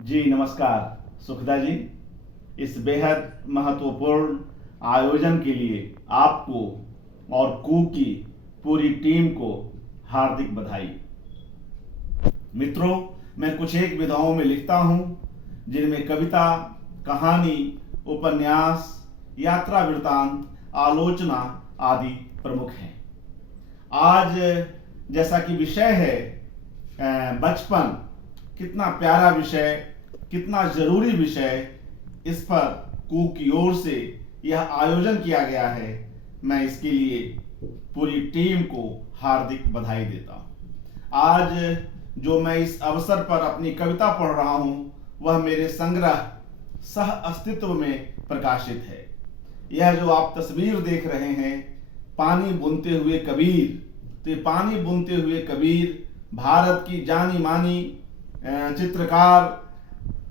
जी नमस्कार सुखदा जी। इस बेहद महत्वपूर्ण आयोजन के लिए आपको और कू की पूरी टीम को हार्दिक बधाई। मित्रों, मैं कुछ एक विधाओं में लिखता हूँ जिनमें कविता, कहानी, उपन्यास, यात्रा वृत्तांत, आलोचना आदि प्रमुख हैं। आज जैसा कि विषय है बचपन, कितना प्यारा विषय, कितना जरूरी विषय, इस पर कू की ओर से यह आयोजन किया गया है। मैं इसके लिए पूरी टीम को हार्दिक बधाई देता हूँ। आज जो मैं इस अवसर पर अपनी कविता पढ़ रहा हूँ वह मेरे संग्रह सह अस्तित्व में प्रकाशित है। यह जो आप तस्वीर देख रहे हैं, पानी बुनते हुए कबीर, तो ये पानी बुनते हुए कबीर भारत की जानी मानी चित्रकार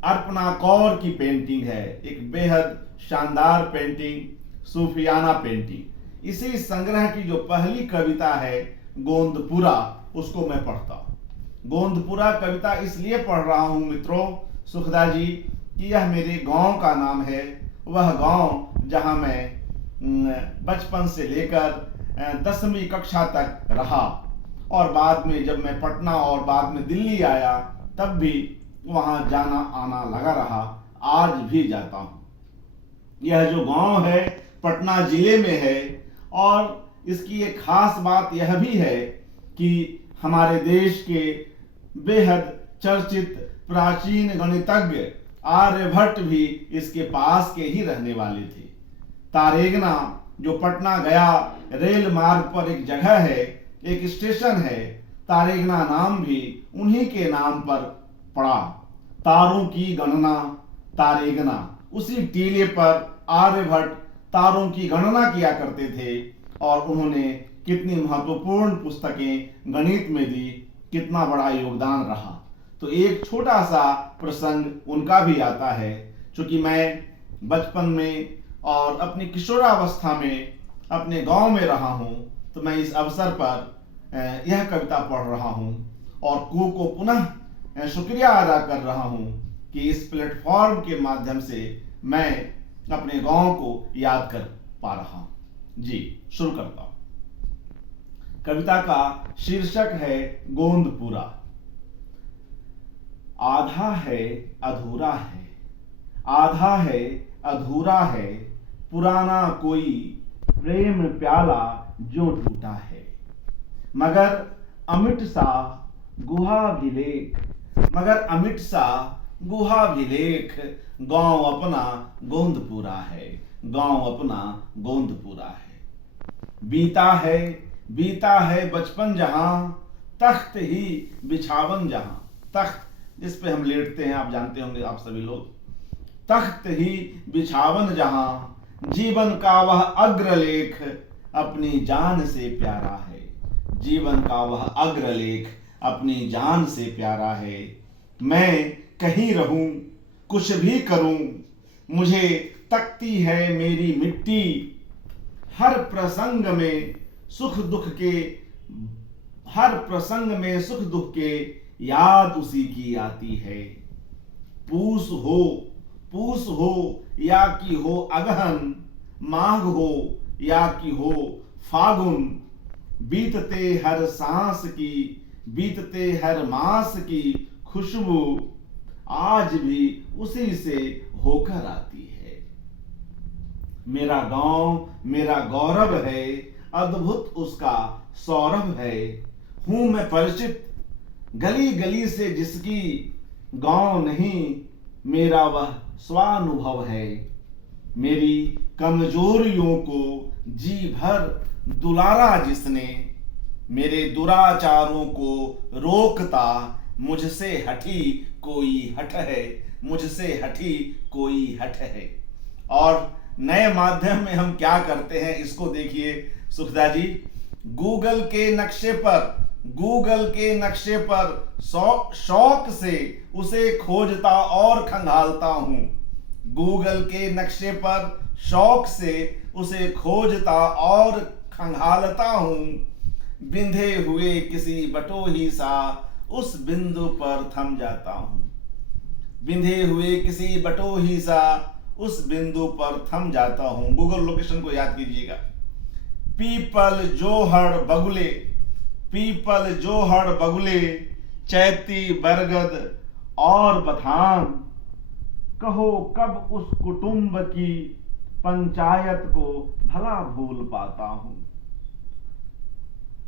अर्पणा कौर की पेंटिंग है। एक बेहद शानदार पेंटिंग, सूफियाना पेंटिंग। इसी संग्रह की जो पहली कविता है गोंदपुरा, उसको मैं पढ़ता हूँ। गोंदपुरा कविता इसलिए पढ़ रहा हूँ मित्रों, सुखदा जी, कि यह मेरे गांव का नाम है। वह गांव जहां मैं बचपन से लेकर 10वीं कक्षा तक रहा और बाद में जब मैं पटना और बाद में दिल्ली आया तब भी वहां जाना आना लगा रहा। आज भी जाता हूं। यह जो गांव है पटना जिले में है और इसकी एक खास बात यह भी है कि हमारे देश के बेहद चर्चित प्राचीन गणितज्ञ आर्यभट्ट भी इसके पास के ही रहने वाले थे। तारेगना जो पटना गया रेल मार्ग पर एक जगह है, एक स्टेशन है, तारेगना नाम भी उन्हीं के नाम पर पड़ा। तारों की गणना तारेगना, उसी टीले पर आर्यभट्ट तारों की गणना किया करते थे और उन्होंने कितनी महत्वपूर्ण पुस्तकें गणित में दी, कितना बड़ा योगदान रहा। तो एक छोटा सा प्रसंग उनका भी आता है। क्योंकि मैं बचपन में और अपनी किशोरावस्था में अपने गांव में रहा हूं, तो मैं इस अवसर पर यह कविता पढ़ रहा हूं और कू को पुनः शुक्रिया अदा कर रहा हूं कि इस प्लेटफॉर्म के माध्यम से मैं अपने गांव को याद कर पा रहा हूं। जी, शुरू करता हूं। कविता का शीर्षक है गोंदपुरा। आधा है अधूरा है, आधा है अधूरा है, पुराना कोई प्रेम प्याला जो टूटा है। मगर अमिट सा गुहा विलेख, मगर अमिट सा गुहा विलेख, गांव अपना गोंदपुरा है, गांव अपना गोंदपुरा है। बीता है बचपन जहां, तख्त ही बिछावन जहां। तख्त जिस पे हम लेटते हैं, आप जानते होंगे आप सभी लोग। तख्त ही बिछावन जहां, जीवन का वह अग्रलेख अपनी जान से प्यारा है। जीवन का वह अग्रलेख अपनी जान से प्यारा है। मैं कहीं रहूं, कुछ भी करूं, मुझे तकती है मेरी मिट्टी। हर प्रसंग में सुख दुख के, हर प्रसंग में सुख दुख के याद उसी की आती है। पूस हो या कि हो अगहन, माघ हो या कि हो फागुन, बीतते हर सांस की, बीतते हर मास की खुशबू आज भी उसी से होकर आती है। मेरा गांव मेरा गौरव है, अद्भुत उसका सौरभ है। हूं मैं परिचित गली गली से जिसकी, गांव नहीं मेरा वह स्वानुभव है। मेरी कमजोरियों को जी भर दुलारा जिसने, मेरे दुराचारों को रोकता मुझसे हटी कोई हट है, मुझसे हटी कोई हट है। और नए माध्यम में हम क्या करते हैं इसको देखिए सुखदा जी। गूगल के नक्शे पर शौक से उसे खोजता और खंगालता हूं। गूगल के नक्शे पर शौक से उसे खोजता और खंगालता हूं। बिंधे हुए किसी बटोही सा उस बिंदु पर थम जाता हूं। बिंधे हुए किसी बटोही सा उस बिंदु पर थम जाता हूं। गूगल लोकेशन को याद कीजिएगा। पीपल जोहड़ बगुले, पीपल जोहड़ बगुले, चैती बरगद और बथान, कहो कब उस कुटुंब की पंचायत को भला भूल पाता हूं।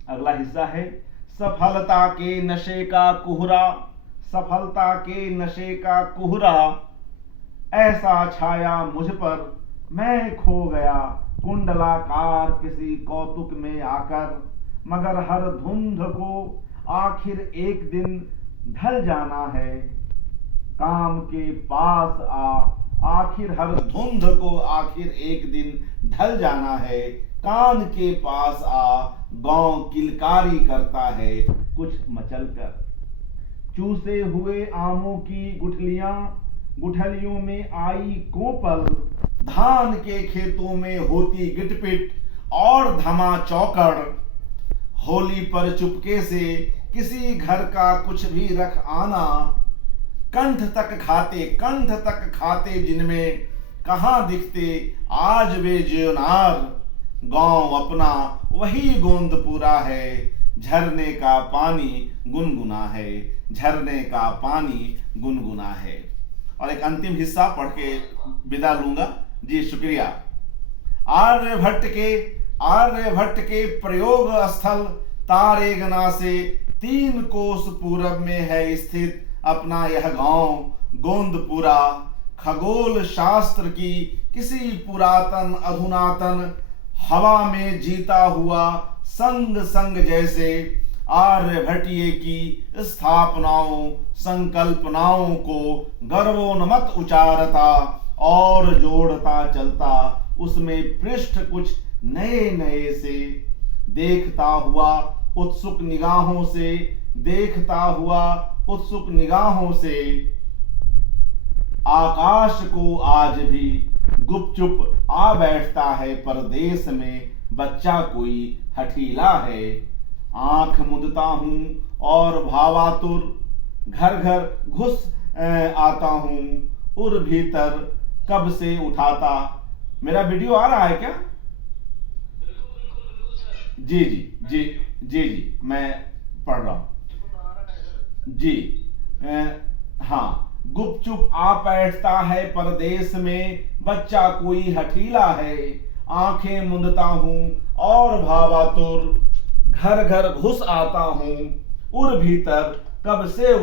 अगला हिस्सा है सफलता के नशे का कुहरा, सफलता के नशे का कुहरा ऐसा छाया मुझ पर, मैं खो गया कुंडलाकार किसी कौतुक में आकर, मगर हर धुंध को आखिर एक दिन ढल जाना है, काम के पास आखिर हर धुंध को आखिर एक दिन ढल जाना है, कान के पास गांव किलकारी करता है कुछ मचल कर। चूसे हुए आमों की गुठलियों में आई कोपल, धान के खेतों में होती गिटपिट और धमा चौकड़, होली पर चुपके से किसी घर का कुछ भी रख आना, कंठ तक खाते जिनमें कहां दिखते आज वे ज्योनार, गांव अपना वही गोंदपुरा है, झरने का पानी गुनगुना है, झरने का पानी गुनगुना है। और एक अंतिम हिस्सा पढ़ के विदा लूंगा जी, शुक्रिया। आर्यभट्ट के प्रयोग स्थल तारेगना से 3 कोस पूरब में है स्थित अपना यह गांव गोंदपुरा। खगोल शास्त्र की किसी पुरातन अधुनातन हवा में जीता हुआ संग जैसे आर्यभट्टीय की स्थापनाओं संकल्पनाओं को गर्वोन्मत्त उचारता और जोड़ता चलता, उसमें पृष्ठ कुछ नए से देखता हुआ उत्सुक निगाहों से आकाश को आज भी गुपचुप आ बैठता है, परदेश में बच्चा कोई हठीला है। आंख मुदता हूं और भावातुर घर घुस आता हूं, उर भीतर कब से उठाता। मेरा वीडियो आ रहा है क्या? जी मैं पढ़ रहा हूं जी। हाँ, गुपचुप आ बैठता है परदेश में बच्चा कोई हठीला है, आंखें मुंदता हूं और भावातुर घर घुस आता हूं, उर भीतर कब से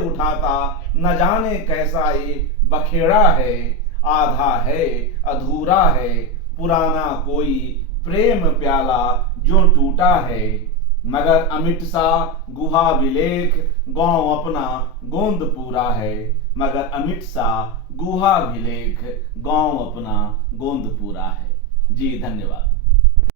उठाता न जाने कैसा ये बखेड़ा है, आधा है अधूरा है पुराना कोई प्रेम प्याला जो टूटा है, मगर अमिट सा गुहा विलेख गांव अपना गोंदपुरा है, मगर अमिट सा गुहा विलेख गांव अपना गोंदपुरा है। जी धन्यवाद।